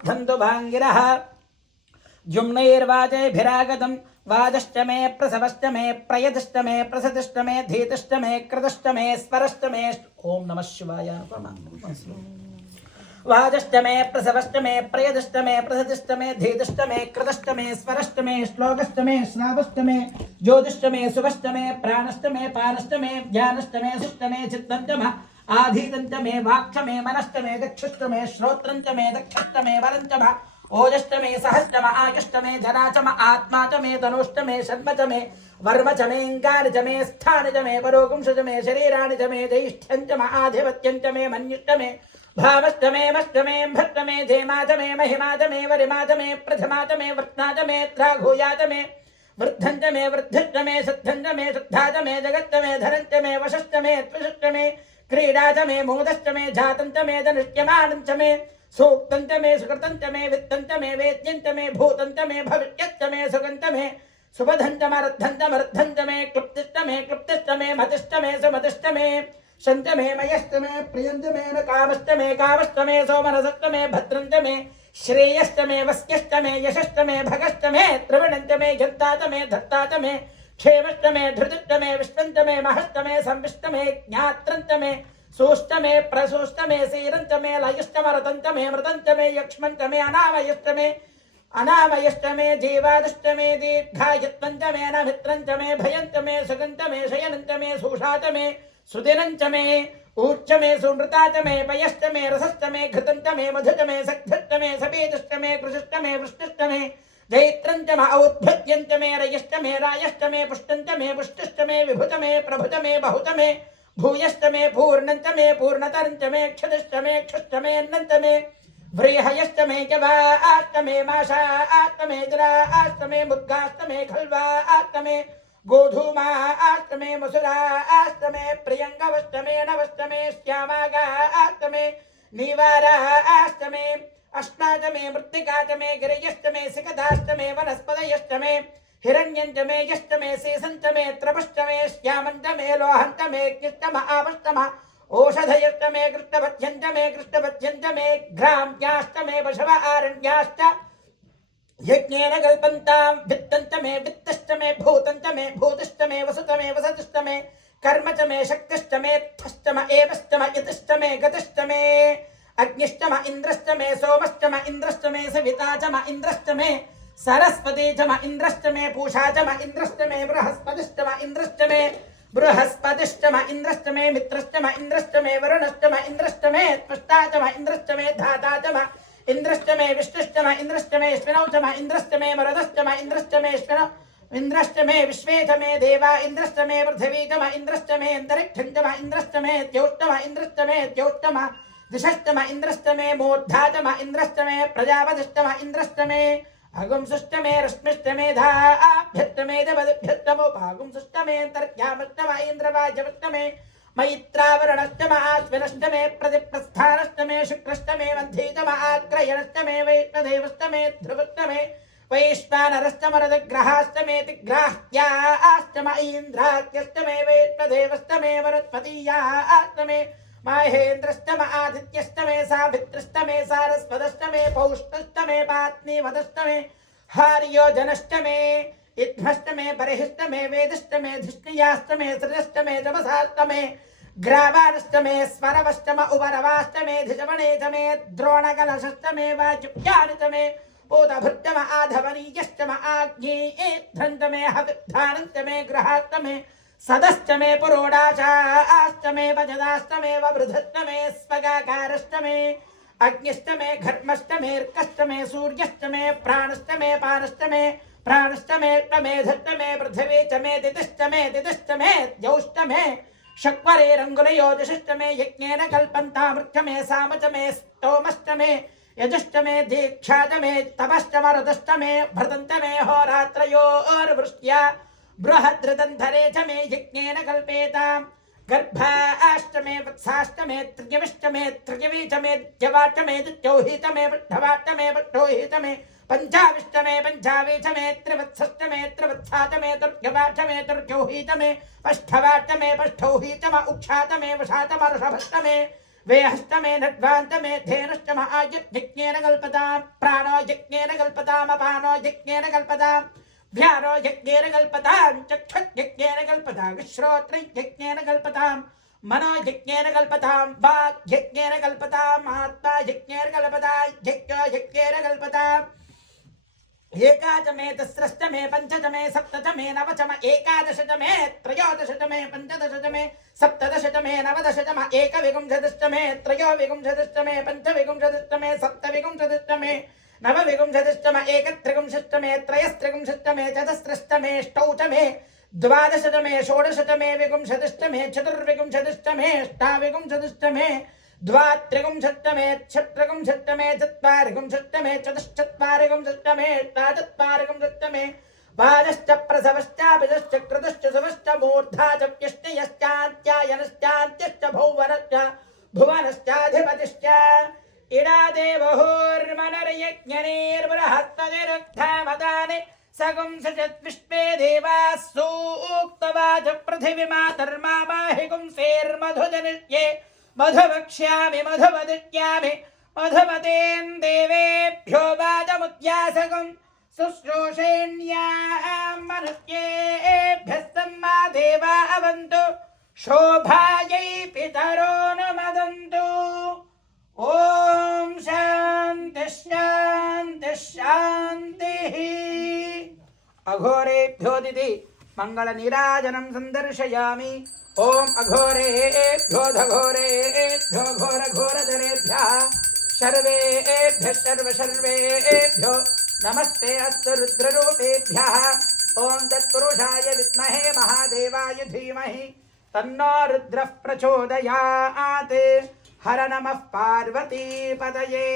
वर्धन्तु भाङ्गिरः जुम्नैर्वाजैभिरागतं वाजष्टमे प्रसवष्टमे प्रयदष्टमे प्रसदष्टमे धीतष्टमे कृतष्टमे स्वरष्टमे ओम नमः शिवाय वाजष्टमे प्रसवष्टमे प्रयदष्टमे प्रसदष्टमे धीतष्टमे कृतष्टमे स्वरष्टमे श्लोकष्टमे श्रावष्टमे ज्योतिष्टमे सुभष्टमे प्राणष्टमे पानष्टमे ज्ञानष्टमे सुष्टमे चित्तन्तम आधीतन्तमे वाक्ष्टमे मनष्टमे दक्षष्टमे श्रोत्रन्तमे दक्षष्टमे वरन्तम ओजष्टमे सहस्रम आयुष्टमे जराचम आत्माचमे तनुष्टमे षण्मचमे वर्मचमेऽङ्गारचमे स्थानचमे परोपुंसचमे शरीराणिचमे जैष्ठ्यञ्चम आधिपत्यञ्चमे मन्युष्टमे भावष्टमे मष्टमे भट्टमे जयमाचमे महिमाचमे वरिमाचमे प्रथमाचमे वृत्नाचमे त्राघूयाचमे वृद्धञ्चमे वृद्धिष्टमे शुद्धञ्चमे शुद्धाचमे जगत्तमे धरञ्चमे वशष्टमे त्वशष्टमे क्रीडाचमे मोदष्टमे जातञ्चमे जनुष्यमानञ्चमे सूक्तञ्चमे सुकृतञ्चमे वित्तञ्चमे वेद्यञ्चमे भूतञ्चमे भविष्यञ्चमे सुगन्धमे सुबधञ्चमर्धञ्चमर्धञ्चमे क्लुप्तिष्टमे क्लुप्तिष्टमे मतिष्टमे सुमतिष्टमे शन्तमे मयष्टमे प्रियञ्चमे न कामष्टमे कामष्टमे सोमनसष्टमे भद्रञ्चमे श्रेयष्टमे वस्यष्टमे यशष्टमे भगष्टमे त्रिविणञ्चमे यन्ताचमे धत्ताचमे क्षेमष्टमे धृतिष्टमे विष्णुञ्चमे महष्टमे संविष्टमे ज्ञात्रञ्चमे सोष्टमे प्रसोष्टमे सीरञ्चमे लयुष्टमरतञ्चमे मृतञ्चमे यक्ष्मञ्चमे अनामयष्टमे अनामयष्टमे जीवादष्टमे दीर्घायत्वञ्चमे अनमित्रञ्चमे भयञ्चमे सुगन्धमे शयनञ्चमे सुषाचमे सुदिनञ्चमे ऊर्चमे सुनृताचमे पयष्टमे रसष्टमे घृतञ्चमे मधुचमे सग्धष्टमे सपेदष्टमे कृषष्टमे वृष्टिष्टमे जैत्रञ्चम औद्भृत्यञ्चमे रयष्टमे रायष्टमे पुष्टञ्चमे पुष्टिष्टमे विभुतमे प्रभुतमे बहुतमे भूयष्टमे पूर्णञ्चमे पूर्णतरञ्चमे क्षतिष्टमे क्षुष्टमे नन्तमे व्रीहयष्टमे जवाष्टमे माषाष्टमे जराष्टमे मुद्गाष्टमे खल्वाष्टमे गोधूमाष्टमे मुसुराष्टमे प्रियङ्गवष्टमे नवष्टमे श्यामागाष्टमे नीवाराष्टमे अष्टाचमे मृत्तिकाचमे गिरियष्टमे सिकदाष्टमे वनस्पतयष्टमे हिरण्यञ्चमे यष्टमे शेषञ्चमे त्रपष्टमे श्यामञ्चमे लोहन्तमे कृष्टम आवष्टम ओषधयष्टमे कृष्णपथ्यञ्चमे कृष्णपथ्यञ्चमे घ्राम्याष्टमे पशव आरण्याष्ट यज्ञेन कल्पन्तां वित्तञ्चमे वित्तष्टमे भूतञ्चमे भूतिष्टमे वसुतमे वसतिष्टमे कर्मचमे शक्तिष्टमे थष्टम एवष्टम यतिष्टमे गतिष्टमे अग्निष्टम इन्द्रष्टमे सोमष्टम इन्द्रष्टमे सविताचम इन्द्रष्टमे सरस्वतीचम इन्द्रष्टमे पूषाचम इन्द्रष्टमे बृहस्पतिष्टम इन्द्रष्टमे बृहस्पतिष्टम इन्द्रष्टमे मित्रष्टम इन्द्रष्टमे वरुणष्टम इन्द्रष्टमे त्वष्टाचम इन्द्रष्टमे धाताचम इन्द्रष्टमे विष्णुष्टम इन्द्रष्टमे श्विनौचम इन्द्रष्टमे मरुदष्टम इन्द्रष्टमे श्विनौ इन्द्रष्टमे विश्वेचमे देवा इन्द्रष्टमे पृथिवीचम इन्द्रष्टमे अन्तरिक्षञ्चम इन्द्रष्टमे द्यौष्टम इन्द्रष्टमे द्यौष्टम दिशष्टम इन्द्रष्टमे मूर्धाचम इन्द्रष्टमे प्रजापतिष्टम इन्द्रष्टमे अगुंसुष्टमे रश्मिष्टमे धाभ्यष्टमे जपदिभ्यष्टमोपागुंसुष्टमे तर्क्यामष्टम इन्द्रवाजवष्टमे मैत्रावरणष्टम आश्विनष्टमे प्रतिप्रस्थानष्टमे शुक्रष्टमे वन्धीतम आग्रयणष्टमे वैष्णदेवष्टमे ध्रुवष्टमे वैश्वानरष्टमरदग्रहाष्टमे तिग्राह्याष्टम इन्द्रात्यष्टमे वैष्णदेवष्टमे वरत्पतीयाष्टमे माहेन्द्रष्टम आदित्यष्टमे सावित्रष्टमे सारस्वतष्टमे पौष्टष्टमे पात्नीवदष्टमे हार्योजनष्टमे इद्भष्टमे बर्हिष्टमे वेदष्टमे धिष्णियाष्टमे सृजष्टमे तपसाष्टमे ग्रावाष्टमे स्वरवष्टम उवरवाष्टमे धिजवणेतमे द्रोणकलशष्टमे वाजुप्यानितमे पूतभृत्तम आधवनीयष्टम आग्नेयेध्रन्तमे हविद्धानन्तमे गृहाष्टमे सदष्टमे पुरोडाचाष्टमे वजदाष्टमे ववृधष्टमे स्वगाकारष्टमे अग्निष्टमे घर्मष्टमेऽर्कष्टमे सूर्यष्टमे प्राणष्टमे पानष्टमे प्राणष्टमे त्वमेधष्टमे पृथिवी चमे तितिष्टमे तितिष्टमे द्यौष्टमे शक्वरे रङ्गुलयोजषष्टमे यज्ञेन कल्पन्तामृक्षमे सामचमे स्तोमष्टमे यजुष्टमे दीक्षाचमे तपष्टमरुदष्टमे भृतन्तमे होरात्रयोर्वृष्ट्या बृहद्रदन्धरे च मे यज्ञेन कल्पेताम् गर्भाष्टमे वत्साष्टमे त्रियविष्टमे त्रियवी च मे द्यवाष्टमे द्यौहितमे पृष्ठवाष्टमे पृष्ठोहितमे पंचाविष्टमे पंचावीचमे त्रिवत्सष्टमे त्रिवत्सातमे तुर्घ्यवाष्टमे तुर्घ्यौहितमे पष्ठवाष्टमे पष्ठौहितम उक्षातमे वशातम ऋषभष्टमे वेहस्तमे नड्वान्तमे धेनुश्च आयुर्यज्ञेन कल्पतां प्राणो यज्ञेन कल्पतामपानो यज्ञेन कल्पतां व्यानो यज्ञेन कल्पतां चक्षुर्यज्ञेन कल्पतां श्रोत्रयज्ञेन कल्पतां मनो यज्ञेन कल्पतां वाक् यज्ञेन कल्पताम् आत्मा यज्ञेन कल्पतां यज्ञो यज्ञेन कल्पताम् एकादशमे तस्रष्टमे पंचदशमे सप्तदशमे नवदशमे एकादशतमे त्रयोदशतमे पंचदशतमे सप्तदशतमे नवदशतमे एकविंशतितमे त्रयोविंशतितमे पंचविंशतितमे सप्तविंशतितमे नवविंशतितमे एकत्रिंशतितमे त्रयस्त्रिंशतितमे चतुस्रष्टमे अष्टौतमे द्वादशतमे षोडशतमे विंशतितमे चतुर्विंशतितमे अष्टाविंशतितमे द्वात्रिंशत्तमे षट्त्रिंशत्तमे चत्वारिंशत्तमे चतुश्चत्वारिंशत्तमे अष्टाचत्वारिंशत्तमे बालश्च प्रसवश्चाभिजश्च कृतश्च सुवश्च मूर्धा च व्यष्टयश्चान्त्यायनश्चान्त्यश्च भुवनश्च भुवनश्चाधिपतिश्च इडादेवहोर्मनर्यज्ञनेर्बृहत्तनिरुक्थमदानि सगुंसचद्विश्वे देवाः सूक्तवाच पृथिवीमातर्मा माहिगुंसेर्मधुजनिष्ये मधुवक्ष्यामि मधुवदिष्यामि मधुमतेन देवेभ्यो वाचमुद्यासकं शुश्रूषेण्यां मनुष्येभ्यः सम्मा देवा अवन्तु शोभायै पितरो नुमदन्तु ॐ शान्ति शान्ति शान्तिः अघोरेभ्यो दिति मंगलनीराजनं संदर्शयामि ओम अघोरेभ्यो घोरेभ्यो घोरघोरधरेभ्यः सर्वेभ्यः सर्वेभ्यो नमस्ते अस्तु रुद्ररूपेभ्यः ओम तत्पुरुषाय विद्महे महादेवाय धीमहि तन्नो रुद्रः प्रचोदयात् हर नमः पार्वती पतये।